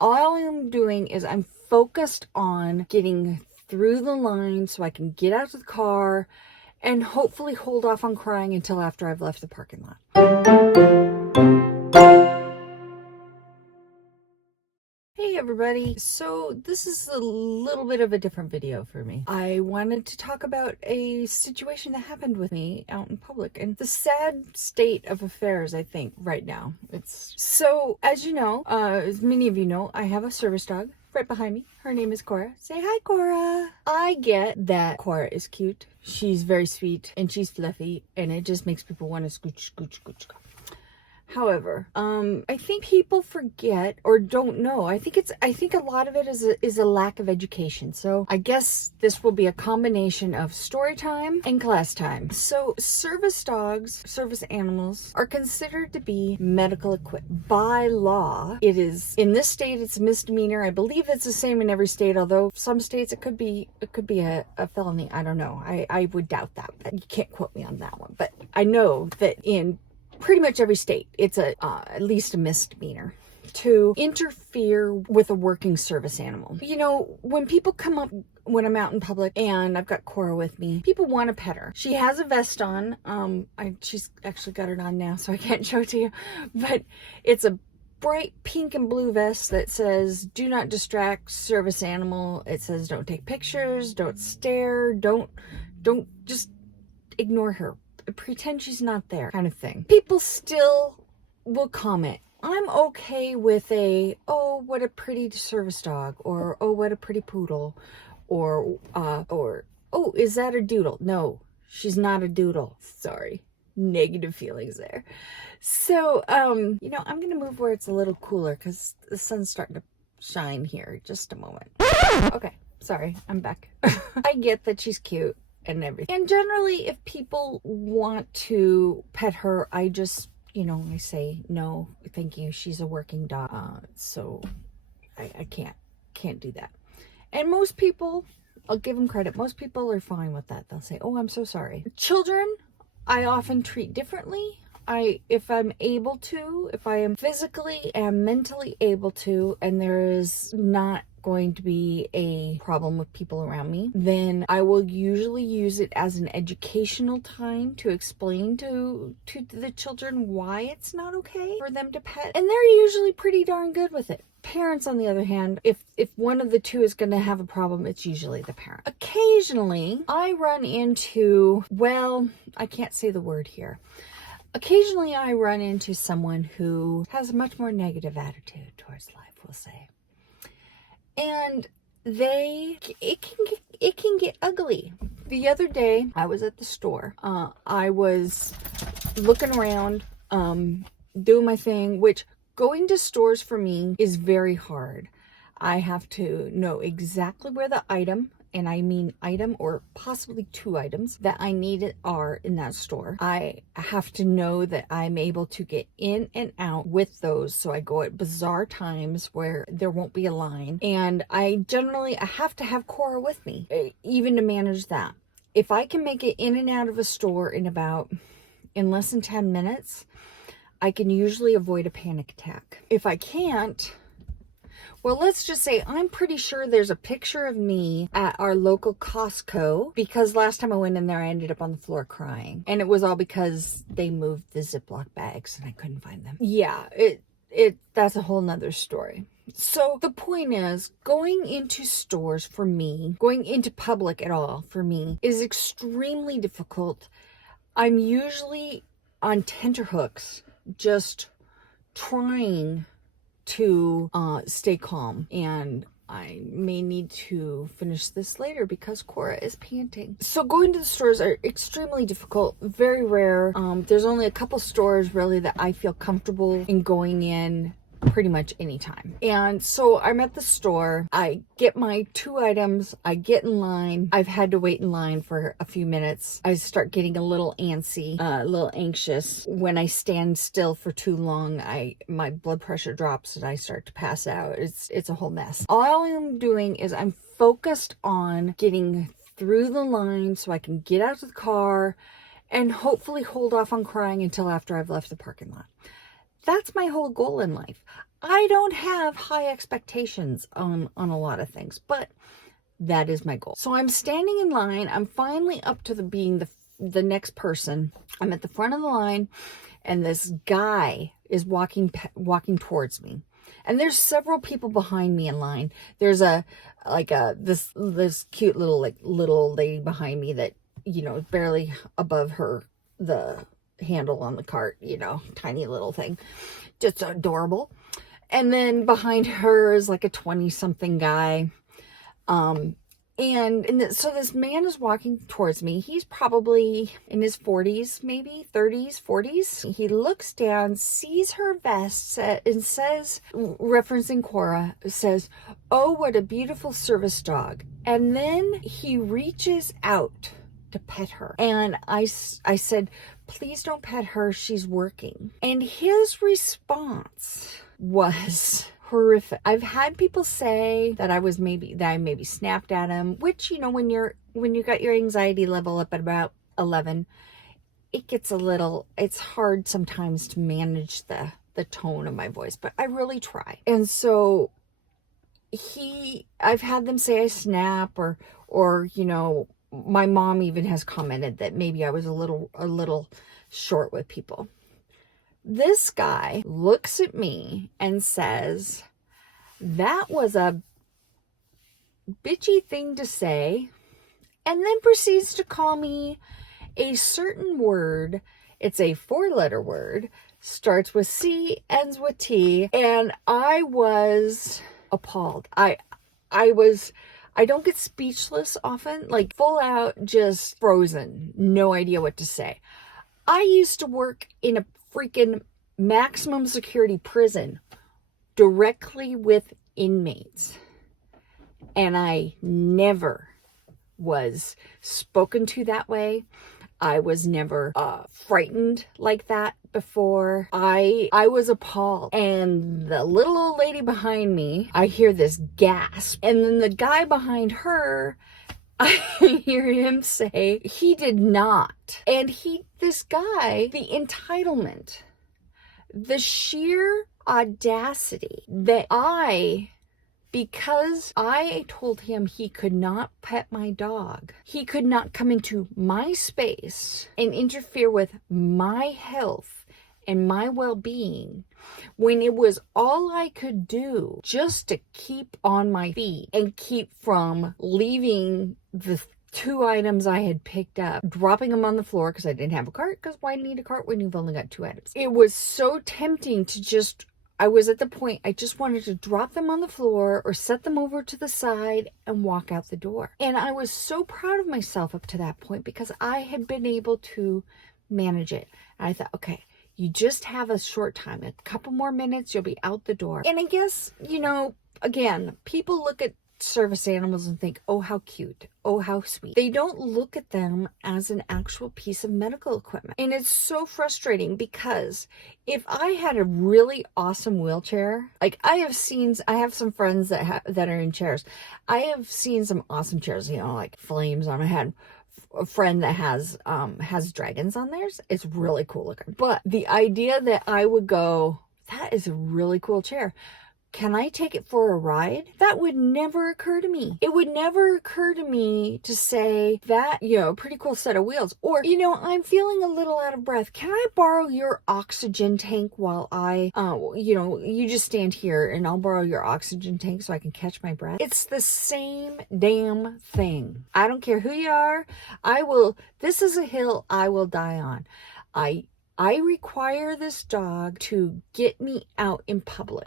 All I'm doing is I'm focused on getting through the line so I can get out of the car and hopefully hold off on crying until after I've left the parking lot. Hey everybody, so this is a little bit of a different video for me. I wanted to talk about a situation that happened with me out in public and the sad state of affairs, I think, right now. So, as you know, as many of you know, I have a service dog right behind me. Her name is Cora. Say hi, Cora. I get that Cora is cute. She's very sweet and she's fluffy and it just makes people want to scooch, scooch, scooch. However, I think people forget or don't know. I think a lot of it is a lack of education. So I guess this will be a combination of story time and class time. So service dogs, service animals are considered to be medical equipment. By law, it is, in this state, it's a misdemeanor. I believe it's the same in every state, although some states it could be a felony. I don't know. I would doubt that, but you can't quote me on that one. But I know that in pretty much every state, it's at least a misdemeanor to interfere with a working service animal. You know, when people come up, when I'm out in public and I've got Cora with me, people want to pet her. She has a vest on. She's actually got it on now, so I can't show it to you, but it's a bright pink and blue vest that says, "Do not distract service animal." It says, "Don't take pictures, don't stare, don't just ignore her. Pretend she's not there," kind of thing. People still will comment. I'm okay with "Oh, what a pretty service dog," or "Oh, what a pretty poodle," or "Oh, is that a doodle?" No, she's not a doodle. Sorry. Negative feelings there. So, you know, I'm going to move where it's a little cooler because the sun's starting to shine here. Just a moment. Okay. Sorry. I'm back. I get that she's cute and everything. And generally, if people want to pet her, I just, you know, I say, "No, thank you. She's a working dog. So I can't do that." And most people, I'll give them credit, most people are fine with that. They'll say, "Oh, I'm so sorry." Children, I often treat differently. If I'm able to, if I am physically and mentally able to, and there is not going to be a problem with people around me, then I will usually use it as an educational time to explain to the children why it's not okay for them to pet. And they're usually pretty darn good with it. Parents, on the other hand, if one of the two is going to have a problem, it's usually the parent. Occasionally, I run into, well, I can't say the word here. Occasionally, I run into someone who has a much more negative attitude towards life, we'll say. And it can get ugly. The other day, I was at the store. I was looking around, doing my thing, which going to stores for me is very hard. I have to know exactly where the item, and I mean item or possibly two items that I need are in that store. I have to know that I'm able to get in and out with those, so I go at bizarre times where there won't be a line. And I have to have Cora with me, even to manage that. If I can make it in and out of a store in less than 10 minutes, I can usually avoid a panic attack. If I can't, well, let's just say I'm pretty sure there's a picture of me at our local Costco, because last time I went in there, I ended up on the floor crying. And it was all because they moved the Ziploc bags and I couldn't find them. Yeah, that's a whole nother story. So the point is, going into stores for me, going into public at all for me, is extremely difficult. I'm usually on tenterhooks, just trying to stay calm, and I may need to finish this later because Cora is panting. So going to the stores are extremely difficult, very rare. There's only a couple stores really that I feel comfortable in going in pretty much anytime. And so I'm at the store, I get my two items, I get in line. I've had to wait in line for a few minutes. I start getting a little antsy, a little anxious. When I stand still for too long, my blood pressure drops and I start to pass out. It's a whole mess. All I'm doing is I'm focused on getting through the line so I can get out of the car and hopefully hold off on crying until after I've left the parking lot. That's my whole goal in life. I don't have high expectations on a lot of things, but that is my goal. So I'm standing in line. I'm finally up to being the next person. I'm at the front of the line, and this guy is walking towards me. And there's several people behind me in line. There's this cute little lady behind me that, barely above the handle on the cart, tiny little thing. Just adorable. And then behind her is like a 20-something guy. So this man is walking towards me. He's probably in his 40s, maybe 30s, 40s. He looks down, sees her vest, and says, referencing Cora, says, "Oh, what a beautiful service dog." And then he reaches out to pet her. And I said, "Please don't pet her. She's working." And his response was horrific. I've had people say that I maybe snapped at him, which, when you got your anxiety level up at about 11, it's hard sometimes to manage the tone of my voice, but I really try. And so I've had them say I snap, or my mom even has commented that maybe I was a little short with people. This guy looks at me and says, "That was a bitchy thing to say," and then proceeds to call me a certain word. It's a 4-letter word, starts with C, ends with T, and I was appalled. I don't get speechless often, like full out just frozen, no idea what to say. I used to work in a freaking maximum security prison directly with inmates, and I never was spoken to that way. I was never frightened like that before. I was appalled. And the little old lady behind me, I hear this gasp, and then the guy behind her, I hear him say he did not. And this guy, the entitlement, the sheer audacity that because I told him he could not pet my dog, he could not come into my space and interfere with my health and my well-being, when it was all I could do just to keep on my feet and keep from leaving the 2 items I had picked up, dropping them on the floor because I didn't have a cart, because why need a cart when you've only got 2 items? It was so tempting to I was at the point I just wanted to drop them on the floor or set them over to the side and walk out the door. And I was so proud of myself up to that point because I had been able to manage it. And I thought, okay, you just have a short time, a couple more minutes, you'll be out the door. And I guess, again, people look at service animals and think, oh, how cute, oh, how sweet. They don't look at them as an actual piece of medical equipment. And it's so frustrating because if I had a really awesome wheelchair, like I have some friends that are in chairs. I have seen some awesome chairs, like Flames on. I had a friend that has dragons on theirs. It's really cool looking. But the idea that I would go, that is a really cool chair, can I take it for a ride? That would never occur to me. It would never occur to me to say that, pretty cool set of wheels. Or, I'm feeling a little out of breath. Can I borrow your oxygen tank while you just stand here and I'll borrow your oxygen tank so I can catch my breath? It's the same damn thing. I don't care who you are. This is a hill I will die on. I require this dog to get me out in public.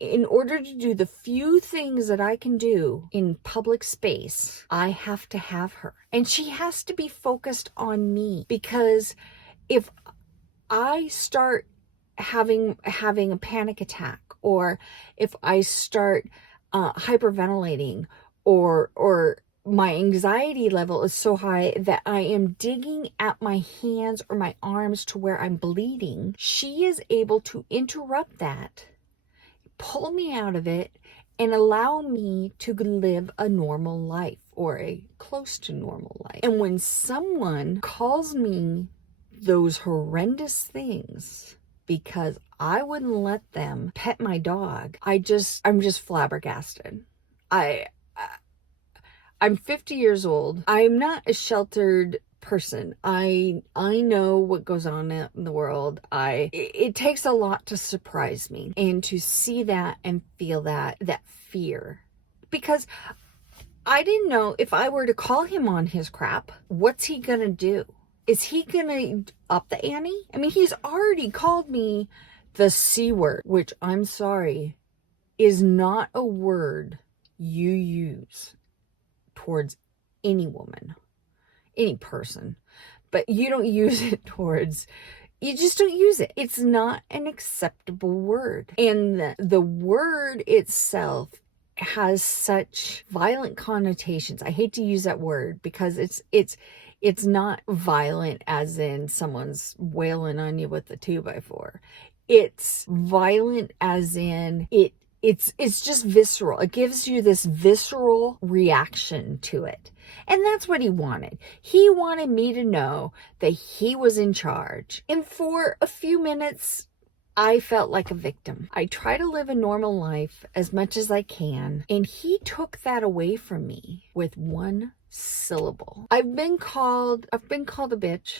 In order to do the few things that I can do in public space, I have to have her. And she has to be focused on me, because if I start having a panic attack, or if I start hyperventilating, or my anxiety level is so high that I am digging at my hands or my arms to where I'm bleeding, she is able to interrupt that, pull me out of it, and allow me to live a normal life, or a close to normal life. And when someone calls me those horrendous things because I wouldn't let them pet my dog. I'm just flabbergasted. I'm 50 years old. I'm not a sheltered person. I know what goes on in the world. It takes a lot to surprise me and to see that and feel that fear, because I didn't know if I were to call him on his crap, what's he gonna do? Is he gonna up the ante? I mean, he's already called me the C word, which, I'm sorry, is not a word you use towards any woman, any person, but you don't use it towards, you just don't use it. It's not an acceptable word. And the word itself has such violent connotations. I hate to use that word because it's not violent as in someone's wailing on you with a 2x4. It's violent as in it's just visceral. It gives you this visceral reaction to it. And that's what he wanted. He wanted me to know that he was in charge. And for a few minutes, I felt like a victim. I try to live a normal life as much as I can, and he took that away from me with one syllable. I've been called a bitch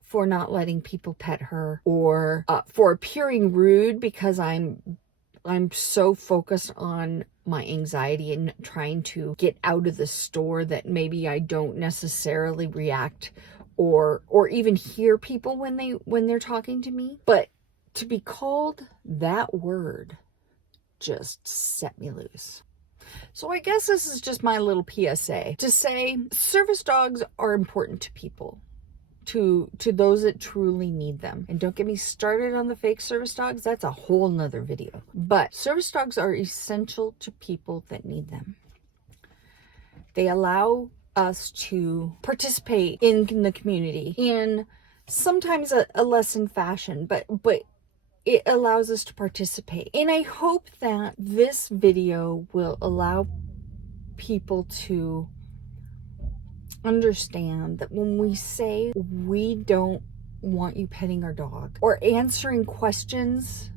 for not letting people pet her, or for appearing rude because I'm so focused on my anxiety and trying to get out of the store that maybe I don't necessarily react or even hear people when they're talking to me. But to be called that word just set me loose. So I guess this is just my little PSA to say service dogs are important to people. To those that truly need them. And don't get me started on the fake service dogs. That's a whole nother video. But service dogs are essential to people that need them. They allow us to participate in the community in sometimes a lessened fashion, but it allows us to participate. And I hope that this video will allow people to understand that when we say we don't want you petting our dog or answering questions,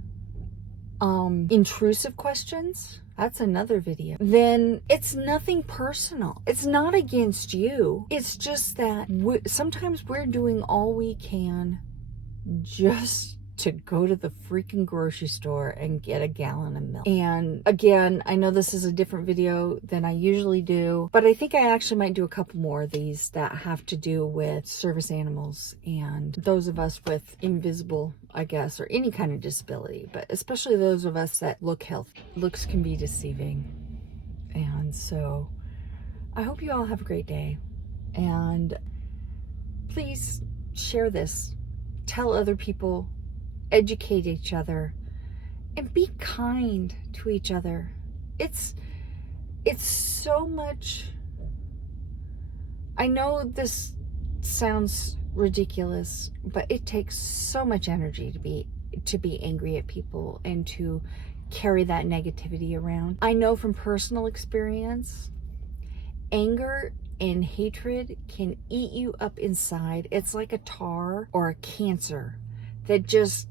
intrusive questions, that's another video, then it's nothing personal. It's not against you. It's just that sometimes we're doing all we can just to go to the freaking grocery store and get a gallon of milk. And again, I know this is a different video than I usually do, but I think I actually might do a couple more of these that have to do with service animals and those of us with invisible, I guess, or any kind of disability, but especially those of us that look healthy. Looks can be deceiving. And so I hope you all have a great day. And please share this. Tell other people, educate each other, and be kind to each other. It's so much. I know this sounds ridiculous, but it takes so much energy to be angry at people and to carry that negativity around. I know from personal experience, anger and hatred can eat you up inside. It's like a tar or a cancer that just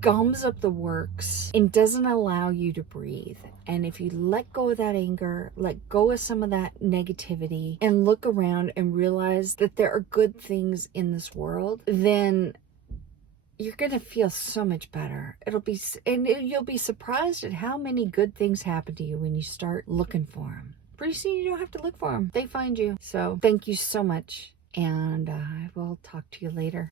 gums up the works and doesn't allow you to breathe. And if you let go of that anger, let go of some of that negativity, and look around and realize that there are good things in this world, then you're going to feel so much better. You'll be surprised at how many good things happen to you when you start looking for them. Pretty soon you don't have to look for them. They find you. So thank you so much, and I will talk to you later.